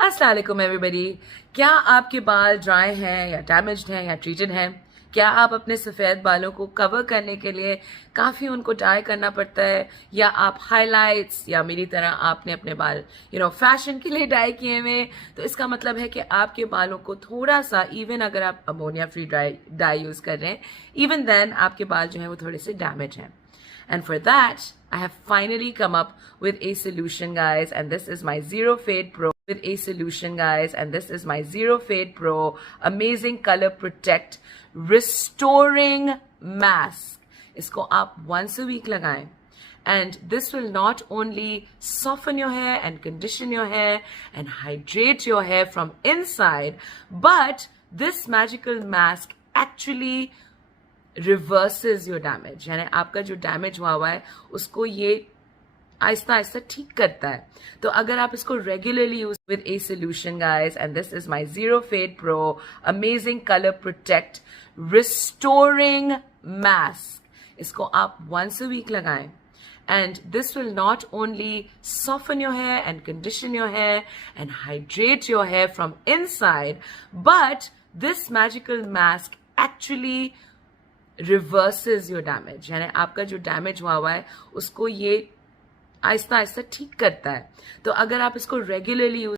अस्सलामुअलैकुम एवरीबॉडी। क्या आपके बाल ड्राई हैं या डैमेज्ड हैं या ट्रीटेड हैं? क्या आप अपने सफ़ेद बालों को कवर करने के लिए काफ़ी उनको डाई करना पड़ता है, या आप हाइलाइट्स या मेरी तरह आपने अपने बाल फैशन के लिए डाई किए हुए? तो इसका मतलब है कि आपके बालों को थोड़ा सा, इवन अगर आप अमोनिया फ्री डाई यूज़ कर रहे हैं, इवन देन आपके बाल जो हैं वो थोड़े से डैमेज हैं. And for that, I have finally come up with a solution, guys, and this is my Zero Fade Pro. Amazing Color Protect Restoring Mask. इसको आप once a week लगाएं. And this will not only soften your hair and condition your hair and hydrate your hair from inside, but this magical mask actually reverses your damage, यानी आपका जो डैमेज हुआ है उसको ये आहिस्ता आहिस्ता ठीक करता है. तो अगर आप इसको regularly use with a solution, guys, and this is my zero fade pro amazing colour protect restoring mask. इसको आप once a week लगाएं. And this will not only soften your hair and condition your hair and hydrate your hair from inside, but this magical mask actually reverses your damage, यानी आपका जो डैमेज हुआ है उसको ये आहिस्ता आहिस्ता ठीक करता है. तो अगर आप इसको रेगुलरली यूज